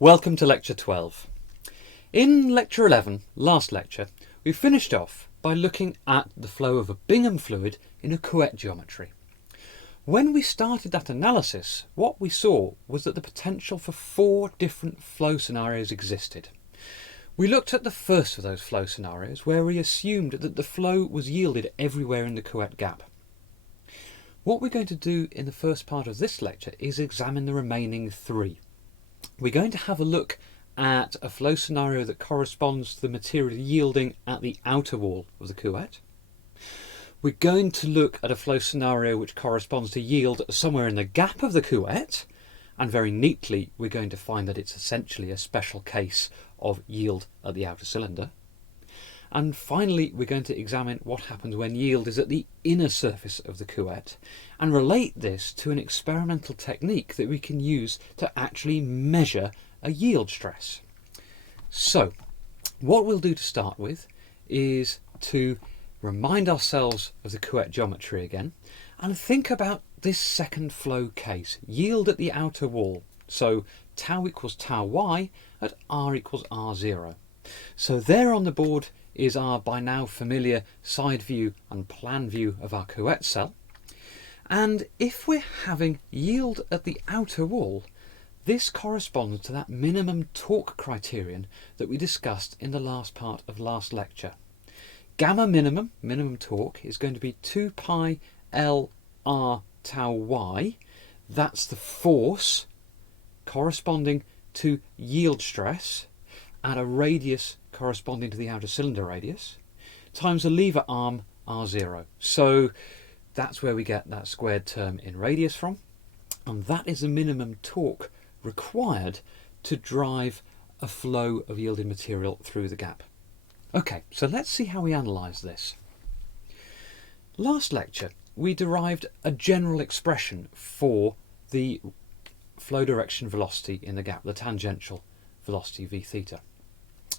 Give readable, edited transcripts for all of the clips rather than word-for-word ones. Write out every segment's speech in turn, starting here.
Welcome to Lecture 12. In Lecture 11, last lecture, we finished off by looking at the flow of a Bingham fluid in a Couette geometry. When we started that analysis, what we saw was that the potential for 4 different flow scenarios existed. We looked at the first of those flow scenarios where we assumed that the flow was yielded everywhere in the Couette gap. What we're going to do in the first part of this lecture is examine the remaining 3. We're going to have a look at a flow scenario that corresponds to the material yielding at the outer wall of the Couette. We're going to look at a flow scenario which corresponds to yield somewhere in the gap of the Couette, and very neatly we're going to find that it's essentially a special case of yield at the outer cylinder. And finally we're going to examine what happens when yield is at the inner surface of the Couette and relate this to an experimental technique that we can use to actually measure a yield stress. So what we'll do to start with is to remind ourselves of the Couette geometry again and think about this second flow case, yield at the outer wall. So tau equals tau y at r equals r0. So there on the board is our by now familiar side view and plan view of our Couette cell. And if we're having yield at the outer wall, this corresponds to that minimum torque criterion that we discussed in the last part of last lecture. Gamma minimum torque, is going to be 2 pi L r tau y. That's the force corresponding to yield stress at a radius corresponding to the outer cylinder radius, times the lever arm r0. So that's where we get that squared term in radius from, and that is the minimum torque required to drive a flow of yielded material through the gap. Okay, so let's see how we analyse this. Last lecture we derived a general expression for the flow direction velocity in the gap, the tangential velocity v theta.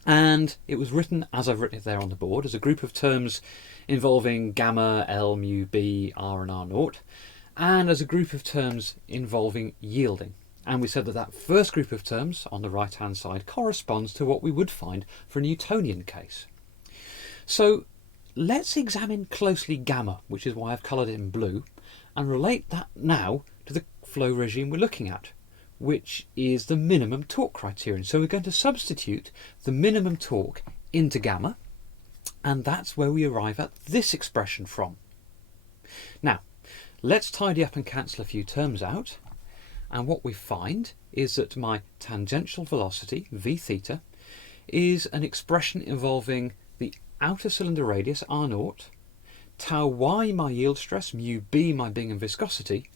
And it was written, as I've written it there on the board, as a group of terms involving gamma, L, mu, B, R and R naught, and as a group of terms involving yielding. And we said that that first group of terms on the right hand side corresponds to what we would find for a Newtonian case. So let's examine closely gamma, which is why I've coloured it in blue, and relate that now to the flow regime we're looking at, which is the minimum torque criterion. So we're going to substitute the minimum torque into gamma, and that's where we arrive at this expression from. Now let's tidy up and cancel a few terms out, and what we find is that my tangential velocity v theta is an expression involving the outer cylinder radius r0, tau y my yield stress, mu b my Bingham viscosity,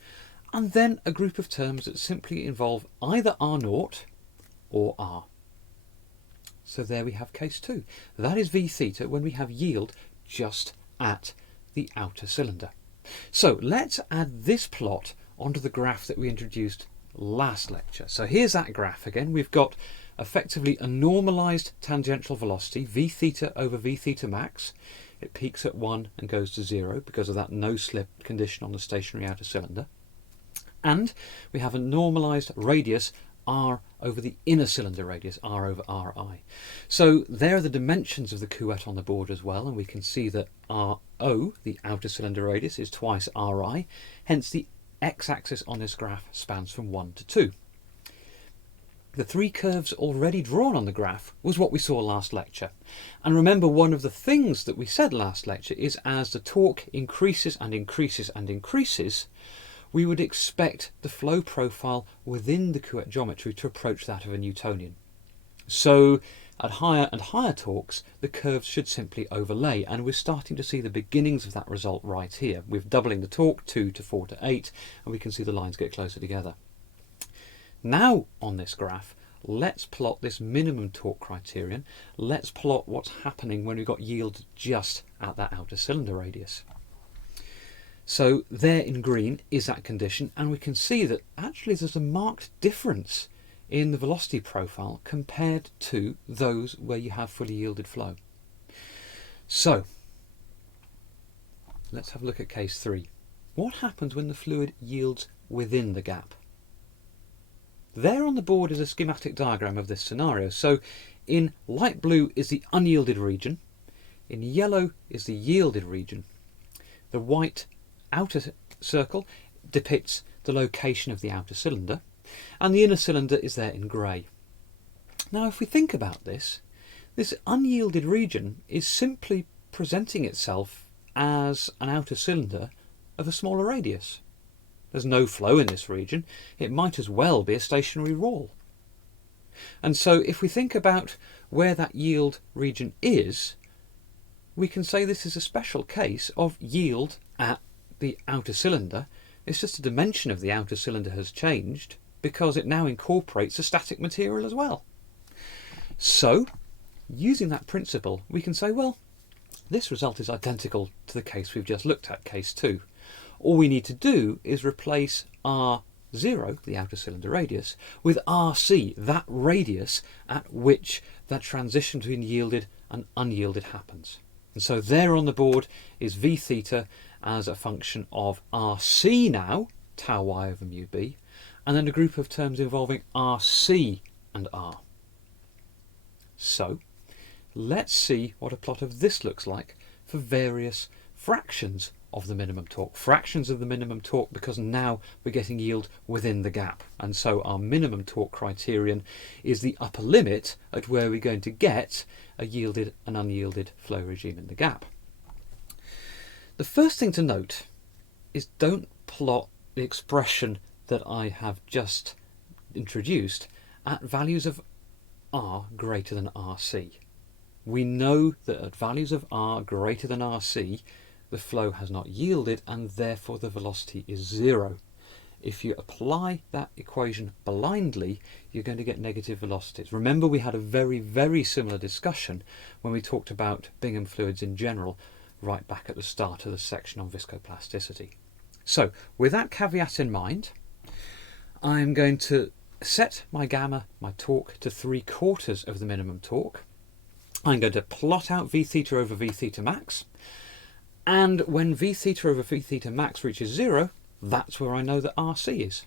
and then a group of terms that simply involve either r0 or r. So there we have case 2. That is v theta when we have yield just at the outer cylinder. So let's add this plot onto the graph that we introduced last lecture. So here's that graph again. We've got effectively a normalised tangential velocity, v theta over v theta max. It peaks at 1 and goes to 0 because of that no slip condition on the stationary outer cylinder. And we have a normalised radius r over the inner cylinder radius, r over ri. So there are the dimensions of the Couette on the board as well, and we can see that RO, the outer cylinder radius, is twice ri, hence the x-axis on this graph spans from 1 to 2. The 3 curves already drawn on the graph was what we saw last lecture. And remember, one of the things that we said last lecture is as the torque increases and increases and increases, we would expect the flow profile within the Couette geometry to approach that of a Newtonian. So at higher and higher torques, the curves should simply overlay, and we're starting to see the beginnings of that result right here. We're doubling the torque, 2 to 4 to 8, and we can see the lines get closer together. Now on this graph, let's plot this minimum torque criterion. Let's plot what's happening when we've got yield just at that outer cylinder radius. So there in green is that condition, and we can see that actually there's a marked difference in the velocity profile compared to those where you have fully yielded flow. So let's have a look at case 3. What happens when the fluid yields within the gap? There on the board is a schematic diagram of this scenario. So in light blue is the unyielded region, in yellow is the yielded region. The white outer circle depicts the location of the outer cylinder, and the inner cylinder is there in grey. Now if we think about this unyielded region is simply presenting itself as an outer cylinder of a smaller radius. There's no flow in this region. It might as well be a stationary wall. And so if we think about where that yield region is, we can say this is a special case of yield at the outer cylinder. It's just the dimension of the outer cylinder has changed because it now incorporates a static material as well. So, using that principle, we can say, well, this result is identical to the case we've just looked at, case 2. All we need to do is replace R0, the outer cylinder radius, with RC, that radius at which that transition between yielded and unyielded happens. And so there on the board is V theta as a function of RC now, tau y over mu b, and then a group of terms involving RC and R. So, let's see what a plot of this looks like for various fractions of the minimum torque. Fractions of the minimum torque because now we're getting yield within the gap. And so our minimum torque criterion is the upper limit at where we're going to get a yielded and unyielded flow regime in the gap. The first thing to note is don't plot the expression that I have just introduced at values of R greater than RC. We know that at values of R greater than RC, the flow has not yielded and therefore the velocity is 0. If you apply that equation blindly, you're going to get negative velocities. Remember, we had a very, very similar discussion when we talked about Bingham fluids in general, right back at the start of the section on viscoplasticity. So, with that caveat in mind, I'm going to set my gamma, my torque, to 3/4 of the minimum torque. I'm going to plot out V theta over V theta max, and when V theta over V theta max reaches 0, that's where I know that RC is.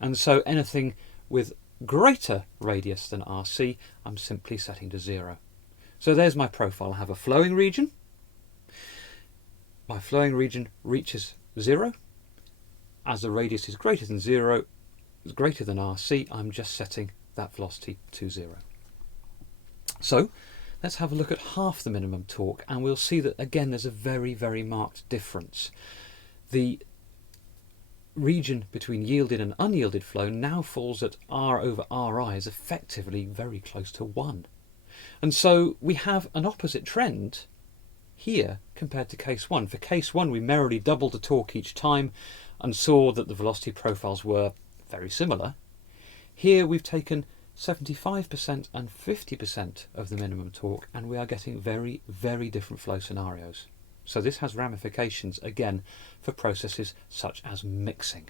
And so anything with greater radius than RC, I'm simply setting to 0. So there's my profile. I have a flowing region. My flowing region reaches 0. As the radius is greater than 0, greater than RC, I'm just setting that velocity to 0. So let's have a look at half the minimum torque, and we'll see that again there's a very, very marked difference. The region between yielded and unyielded flow now falls at R over Ri is effectively very close to 1. And so we have an opposite trend here compared to case 1. For case 1 we merrily doubled the torque each time and saw that the velocity profiles were very similar. Here we've taken 75% and 50% of the minimum torque and we are getting very, very different flow scenarios. So this has ramifications again for processes such as mixing.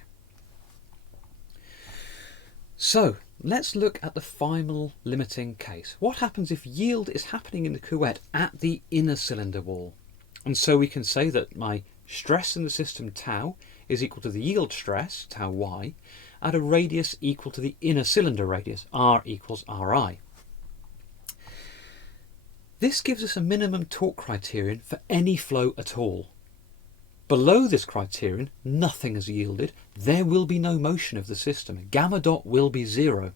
So let's look at the final limiting case. What happens if yield is happening in the Couette at the inner cylinder wall? And so we can say that my stress in the system tau is equal to the yield stress, tau y, at a radius equal to the inner cylinder radius, r equals Ri. This gives us a minimum torque criterion for any flow at all. Below this criterion, nothing is yielded. There will be no motion of the system. Gamma dot will be 0.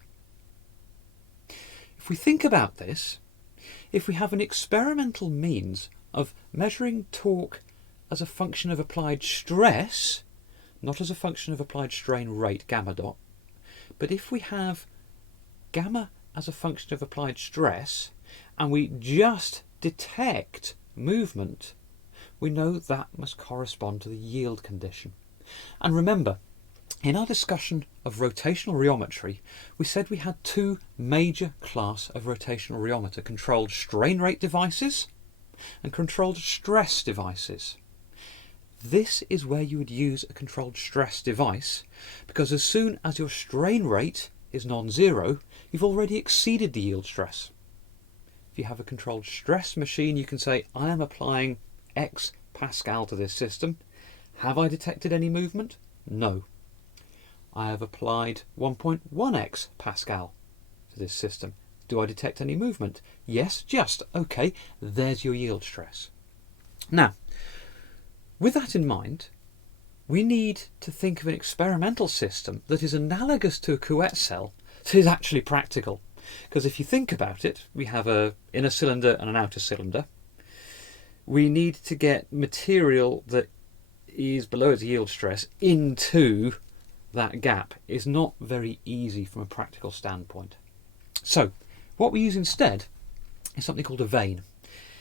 If we think about this, if we have an experimental means of measuring torque as a function of applied stress, not as a function of applied strain rate, gamma dot, but if we have gamma as a function of applied stress, and we just detect movement, we know that must correspond to the yield condition. And remember, in our discussion of rotational rheometry, we said we had two major class of rotational rheometer: controlled strain rate devices and controlled stress devices. This is where you would use a controlled stress device, because as soon as your strain rate is non-zero, you've already exceeded the yield stress. If you have a controlled stress machine, you can say, I am applying X Pascal to this system. Have I detected any movement? No. I have applied 1.1x Pascal to this system. Do I detect any movement? Yes, just. Okay, there's your yield stress. Now, with that in mind, we need to think of an experimental system that is analogous to a Couette cell, that is actually practical. Because if you think about it, we have an inner cylinder and an outer cylinder. We need to get material that is below its yield stress into that gap. Is not very easy from a practical standpoint. So, what we use instead is something called a vane.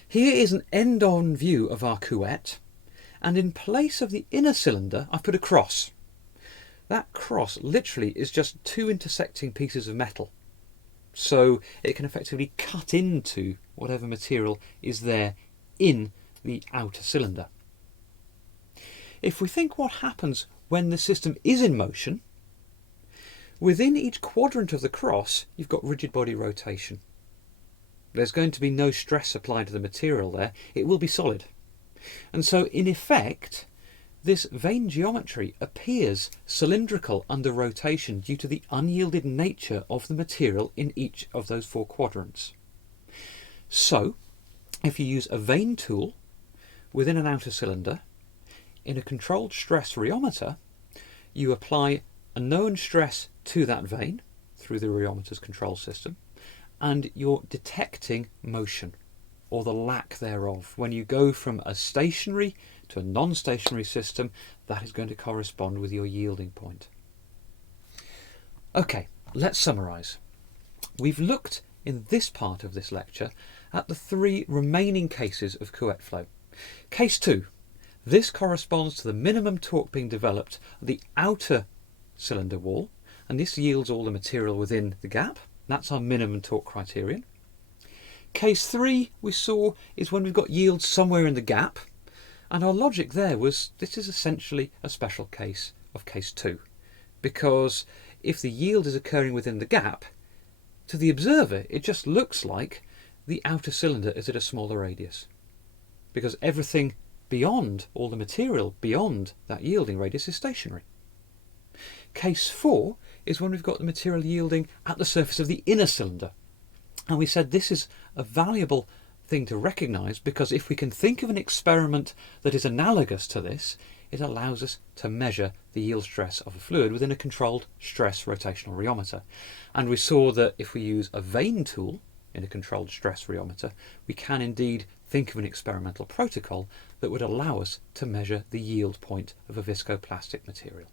Here is an end-on view of our Couette, and in place of the inner cylinder I've put a cross. That cross literally is just two intersecting pieces of metal, so it can effectively cut into whatever material is there in the outer cylinder. If we think what happens when the system is in motion, within each quadrant of the cross you've got rigid body rotation. There's going to be no stress applied to the material there, it will be solid. And so in effect, this vane geometry appears cylindrical under rotation due to the unyielded nature of the material in each of those four quadrants. So, if you use a vane tool within an outer cylinder, in a controlled stress rheometer, you apply a known stress to that vane through the rheometer's control system, and you're detecting motion, or the lack thereof. When you go from a stationary to a non-stationary system, that is going to correspond with your yielding point. Okay, let's summarise. We've looked in this part of this lecture at the three remaining cases of Couette flow. Case 2. This corresponds to the minimum torque being developed at the outer cylinder wall, and this yields all the material within the gap. That's our minimum torque criterion. Case 3 we saw is when we've got yield somewhere in the gap, and our logic there was this is essentially a special case of case 2, because if the yield is occurring within the gap, to the observer it just looks like the outer cylinder is at a smaller radius, because everything beyond, all the material beyond that yielding radius is stationary. Case 4 is when we've got the material yielding at the surface of the inner cylinder. And we said this is a valuable thing to recognise, because if we can think of an experiment that is analogous to this, it allows us to measure the yield stress of a fluid within a controlled stress rotational rheometer. And we saw that if we use a vane tool in a controlled stress rheometer, we can indeed think of an experimental protocol that would allow us to measure the yield point of a viscoplastic material.